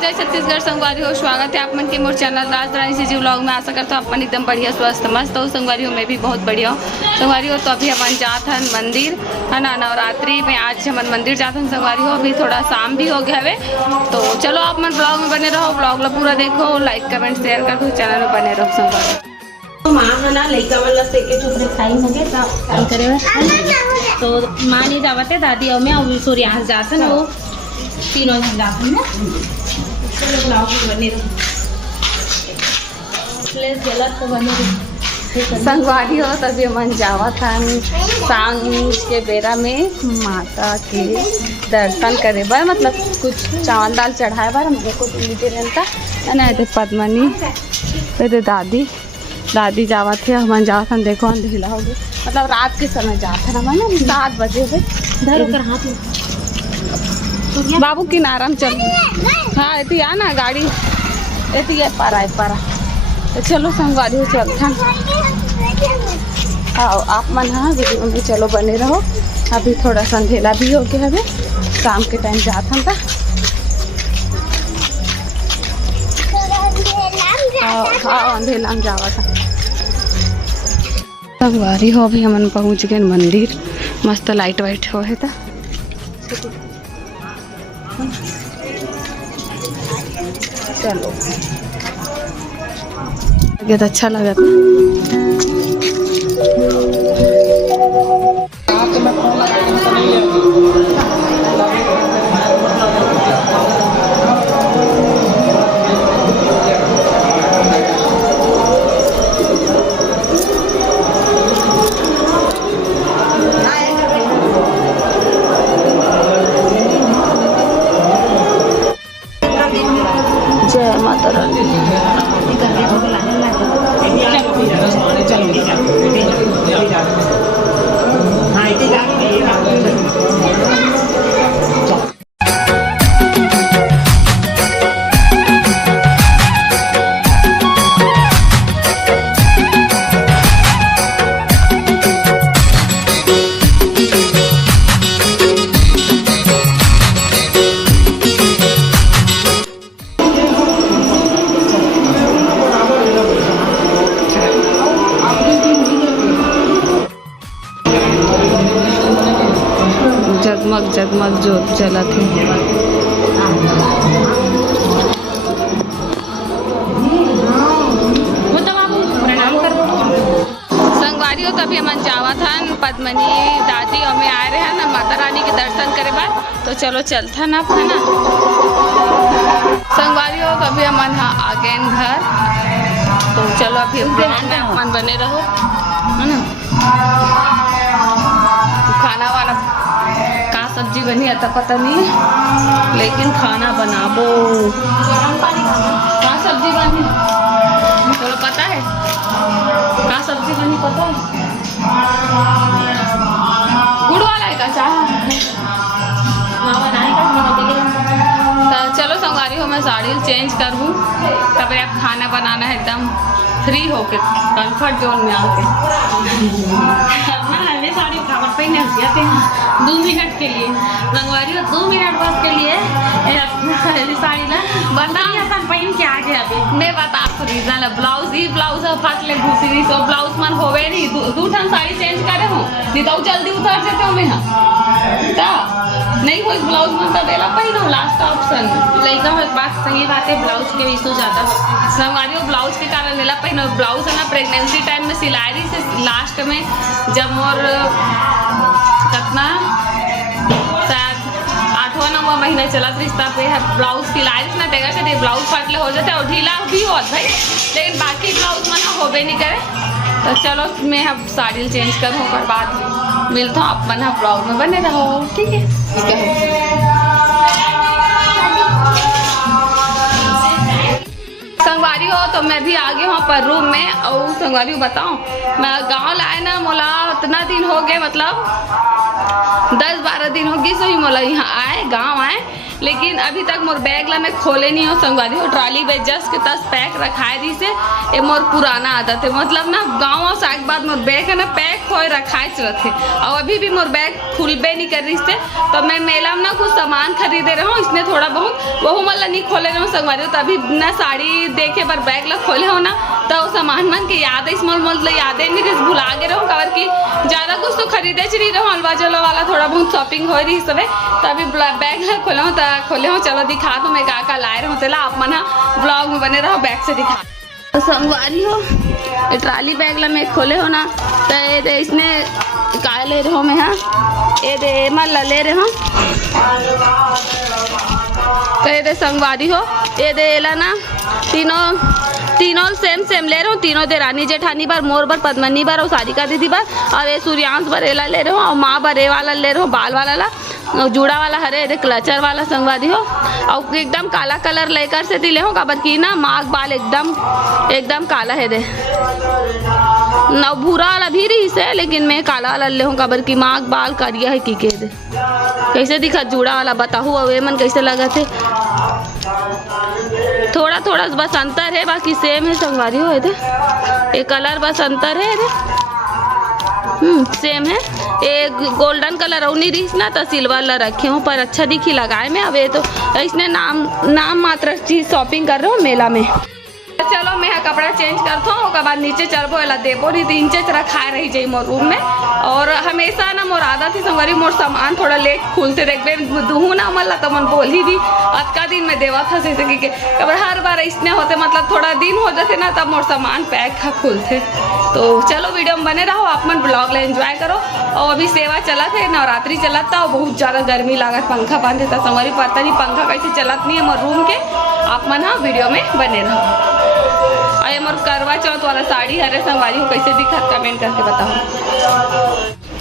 जय छत्तीसगढ़ संगवारी हो। स्वागत है आप मन के मोर चैनल राज रानी सी जी व्लॉग में। आशा करता हूँ अपन एकदम बढ़िया स्वस्थ मस्त हो। संगवारी हो मैं भी बहुत बढ़िया हूँ। संगवारी हो तो अभी अपन जात हन मंदिर है ना, नवरात्रि में आज हम मंदिर जात हन। संगवारी हो अभी थोड़ा शाम भी हो गया है, तो चलो आप मन ब्लॉग में बने रहो, ब्लॉग ला पूरा देखो, लाइक कमेंट शेयर कर दो, चैनल में बने रहो। संगवारी माँ है ना लड़का वाला से के चुप टाइम हो गया काम करे तो माँ नहीं जावत है, दादी और मैं और सूर्यास जाते ना, वो तीनों जाते हैं ना। चलो ब्लॉग में बने रहो, प्लीज गलत तो बने रहो। संगवारी हो तभी मन जावा था सांझ के बेरा में माता के दर्शन करे बर, मतलब कुछ चावल दाल चढ़ाए बार मेरे को तो मीठे रहता है ना। पद्मनी तो दादी जावा थे, हम जावा था। देखो अंधेला हो गया, मतलब रात के समय जाते ना मैंने 7 बजे से धर कर हाथ में बाबू किनारा में चल। हाँ एती आ ना गाड़ी एती है पारा तो चलो संगवारी हो चलता। हाँ आप मन हाँ वीडियो में चलो बने रहो। अभी थोड़ा सा अंधेला भी हो गया है, शाम के टाइम जाता था। हाँ अंधेला में जावा था। संगवारी हो अभी हमन पहुँच गए मंदिर, मस्त लाइट वाइट हो है था। चलो बहुत अच्छा लगा था। जय माता रानी। जगमग जगमग जोत जला थी। संगवारी हो तभी हम जावा था पद्मनी दादी और मैं आए रहे हैं ना माता रानी के दर्शन करे बाद, तो चलो चलता ना है ना। संगवारी हो तभी हम आ गए घर, तो चलो अभी मन बने रहो है ना। खाना वाना का सब्जी बनी है तो पता नहीं, लेकिन खाना बनाबो। का सब्जी बनी चलो पता है, का सब्जी बनी पता है, गुड़ वाला है का चाह तो चलो संगवारी हो मैं साड़ी चेंज करूँ, तब आप खाना बनाना है एकदम फ्री होके कंफर्ट जोन में आके। साड़ी खबर पे नहीं जाते हैं 2 मिनट के लिए। संगवारी हो 2 मिनट बस के लिए साड़ी ना बना पहन के आ गया। अभी मैं बता रीजन है, ब्लाउज ही ब्लाउज फट ले घुसी नहीं, तो ब्लाउज मन होवे नहीं, दू ठन साड़ी चेंज करे हो नहीं तो जल्दी उतर जाते हो। मैं नहीं कोई ब्लाउज मन तो देला पहनो लास्ट ऑप्शन लड़का हो। बात सही बात है, ब्लाउज के इशू ज़्यादा संगवारी हो ब्लाउज के कारण लेला पहनो। ब्लाउज है ना प्रेगनेंसी टाइम में सिलाई रही से लास्ट में, जब मोर कितना शायद 8वां महीना चला रिश्ता पे है, ब्लाउज सिलाई ना देगा से ब्लाउज फाटले हो जाते और ढीला भी हो भाई, लेकिन बाकी ब्लाउज मना होबे नहीं करे। तो चलो मैं अब साड़ी चेंज करूँ और बाद मिलता हूँ, आप मन ब्लॉग में बने रहो। ठीक है ठीक है। संगवारी हो तो मैं भी आ गया हूँ पर रूम में। और संगवारी हो बताऊँ मैं गांव लाए ना, मोला इतना दिन हो गए, मतलब 10-12 दिन हो गई सो ही मोला यहाँ आए गांव आए। लेकिन अभी तक मोर बैग ला मैं खोले नहीं हो संगवारी हो। ट्रॉली में जस्ट के तस पैक रखाए दी से ये मोर पुराना आदत है, मतलब ना गाँव से आके बाद मोर बैग है ना पैक हो रखाए रहते और अभी भी मोर बैग खुलबे नहीं कर रही से। तो मैं मेला में ना कुछ सामान खरीदे रहा हूँ, इसने थोड़ा बहुत वह मतलब नहीं खोले रहा हूँ संगवारी हो। तभी ना साड़ी देखे पर बैग ला खोले हो ना तो सामान मन के याद है स्मॉल मतलब यादें नहीं रही, भुला गए रहो कवर की ज़्यादा कुछ तो खरीदे नहीं रहो। हलवा जलो वाला थोड़ा बहुत शॉपिंग हो रही सब तभी बैग ला खोले हो तो खोले हो। चलो दिखा दो मैं का लाए रहा हूँ तेला आप मन ब्लॉग में बने रहो बैग से दिखा तो संगवारी हो। ट्रॉली बैग ला मैं खोले हो ना तो ये इसने का ले रहे हो मैं हाँ ये दे मल्ला ले रहे हो तो ये दे संगवारी हो ये दे ला ना तीनों सेम ले रहा हूँ। तीनों दे रानी जेठानी बार मोर बार पद्मनी बार और सारिका दीदी बार और ये सूर्यांश बार एला ले रहा हूँ और माँ बार ए वाला ले रहा हूँ बाल वाला ला जूड़ा वाला हरे दे क्लचर वाला संगवारी हो। और एकदम काला कलर लेकर से दिले हो काबर की ना माग बाल एकदम काला है दे न भूरा वाला भी रही से लेकिन मैं काला वाला ले हूँ काबर की माग बाल करिया है की के दे कैसे दिखा जूड़ा वाला बताहू अवे मन कैसे लगा थे। थोड़ा बस अंतर है बाकी सेम है संगवारी हो ये कलर बस अंतर है सेम है। एक गोल्डन कलर औनी रही ना तो सिल्वर ला रखे हूँ पर अच्छा दिखी लगाए में। अब ये तो इसने नाम मात्र चीज शॉपिंग कर रहा हूँ मेला में। चलो मैं कपड़ा चेंज करता हूँ उसके बाद नीचे चलबो एला देबो नहीं 3 इंच रखाए रही जाई मोर रूम में। और हमेशा ना मोर आदत थी संगवारी मोर सामान थोड़ा लेट खुलते देखबे दुहू ना मल्ला तो मन बोली भी अतका दिन में देवा था जैसे कि कबर हर बार इसने होते मतलब थोड़ा दिन हो जाते ना तब मोर सामान पैक खुलते। तो चलो वीडियो में बने रहो आप मन ब्लॉग ले एंजॉय करो। और अभी सेवा चला थे नवरात्रि चला था और बहुत ज़्यादा गर्मी लागत पंखा बांधे था संगवारी पता नहीं पंखा कैसे चलत नहीं है मोर रूम के। आप मन हाँ वीडियो में बने रहो। और मोर करवा चौथ वाला साड़ी हरे संगवारी हो कैसे दिखा कमेंट करके बताओ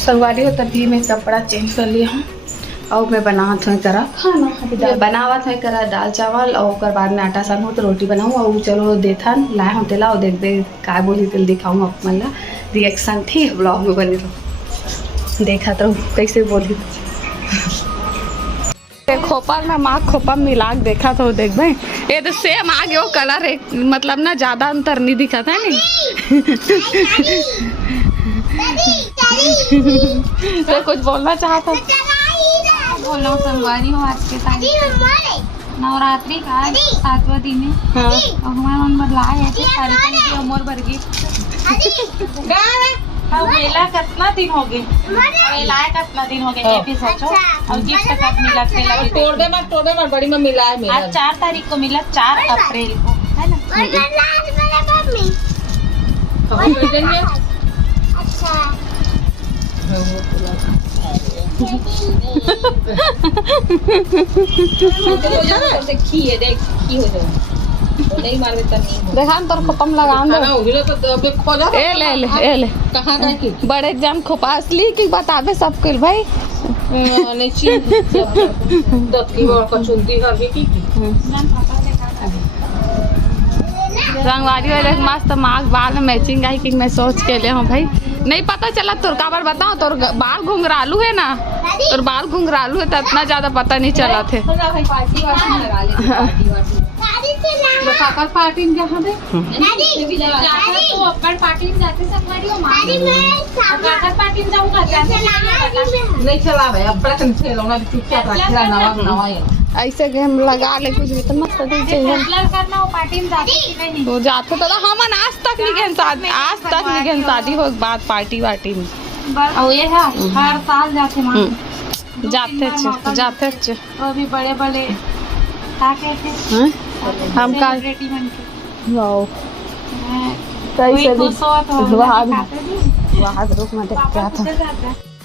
संगवारी हो। तभी मैं कपड़ा चेंज कर लिया हूँ और मैं बनावत हूँ करा खाना बनावत हूँ करा दाल चावल और बाद में आटा सान हो तो रोटी बनाऊँ और चलो देखा लाए हूँ तेला और देखते का बोली तेल दिखाऊँ आप मन ला रिएक्शन थी ब्लॉग में बने रहो देखा तो कैसे बोली खोपा ना माँ खोपा मिला देखा तो देख भाई ये तो सेम आ गया कलर है मतलब ना ज्यादा अंतर नहीं दिखा था नहीं तो कुछ बोलना चाहता बोल रहा हूँ संगवारी हो आज के तारीख नवरात्रि का 7वां दिन है और हमारे मन बदलाए है सारी उम्र भर गई मेला कितना दिन हो गए मेला कितना दिन हो गए ये भी सोचो। और गिफ्ट कब मिला तोड़ दे बड़ी में मिला है मेला आज 4 तारीख को मिला 4 अप्रैल को है ना नहीं मारवे तनी देखा तोर खोपम लगाम दे तो अबे खोला ए ले कहां गए की बड़े एग्जाम खोपा असली की बताबे सब कुल भाई नहीं चीज दत की और कचुंदी हर की रंगवारी वाले मस्त माग बाल मैचिंग आई कि मैं सोच के ले हूँ भाई नहीं पता चला तोर काबर बताओ तोर बाल घुंघरालू है ना तोर बाल घुंघरालू है तो इतना ज्यादा पता नहीं चला थे काकर पार्टी में जहाँ दे तो अपन पार्टी में जाते संगवारी हो काकर पार्टी में जाऊंगा नहीं चला भाई अपना खेलौना चुपचाप रखना नवा ऐसे गेम लगा ले कुछ भी तो मस्त करना हो पार्टी में जाते तो जाते तो हम आज तक नहीं गए शादी हो बाद पार्टी वार्टी में और ये है हर साल जाते जाते वो भी बड़े बड़े हम का वहाँ रुक में देखा था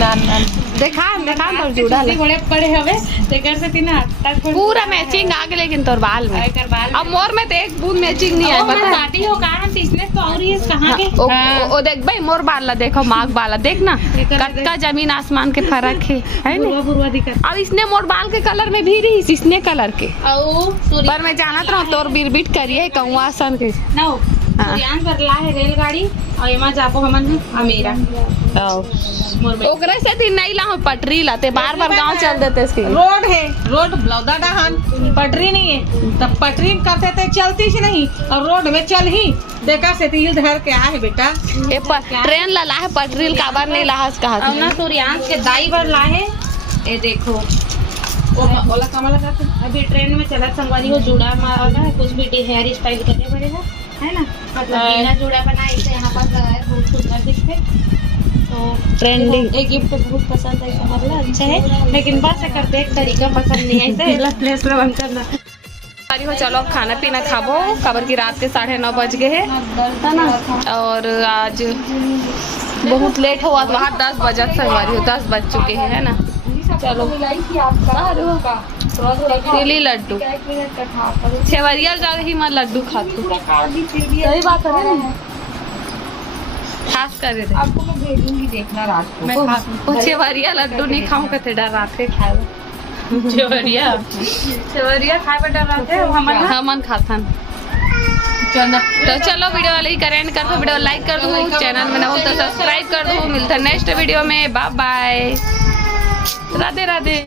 देखा तो जुड़ा बड़े बड़े हवे तेकर से तीन तक पूरा मैचिंग आ गए लेकिन तोर बाल में अब मोर में तो एक बूंद मैचिंग नहीं है पता शादी हो कारण तीसरे तो और ये कहां के ओ देख भाई मोर बाल ला देखो माग बाल देख ना कटका जमीन आसमान के फर्क है ना पूर्वा दिक्कत अब इसने मोर बाल के कलर में भी रही इसने कलर के और पर मैं जानत रहूं तोर बिरबिट करिए कौवा सन के ना सूर्यांश भरला है रेलगाड़ी और एमा जाबो हमन अमेरा ओकरे से दिन नहीं ला पटरी लाते बार बार गांव चल देते इसकी रोड है, रोड ब्लौदा डहान, पटरी नहीं है। तब पटरी करते थे चलती ही नहीं और रोड में चल ही देखा से तिल धर के आए बेटा। ए ट्रेन ला है पटरी काबर नहीं लाहस कहा और ना सूर्यांश के दाई भरला है। ये देखो ओला कमा लगाते अभी ट्रेन में चला संगवारी हो जुड़ा मारा है, कुछ भी हेयर स्टाइल करने पड़ेगा है ना, मतलब बिना जुड़ा बनाए इसे यहाँ पर लगाए बहुत सुंदर दिखते। तो ट्रेंडिंग एक गिफ्ट बहुत पसंद है, समझ लो अच्छा है, लेकिन बस करते एक तरीका पसंद नहीं है इसे प्लेस में बंद करना। अरे हो चलो अब खाना पीना खाबो, खबर की रात के 9:30 बज गए है ना। और आज बहुत लेट हुआ तो वहाँ 10 बजत संगवारी हो 10 बज चुके हैं है ना। चलो तिली लड्डू छेवरिया जा रही मैं लड्डू खाती सही बात है ना। खास कर रहे थे आपको मैं भेजूंगी देखना रात को। मैं वो छेवरिया लड्डू नहीं खाऊं कहते डर रात के खाए सेवरिया खाए पे डर रहे थे हमन खाथन। तो चलो वीडियो वाले ही करेंट कर दो, वीडियो लाइक कर दो, चैनल में ना हो तो सब्सक्राइब कर दो। मिलता है नेक्स्ट वीडियो में, बाय बाय, राधे राधे।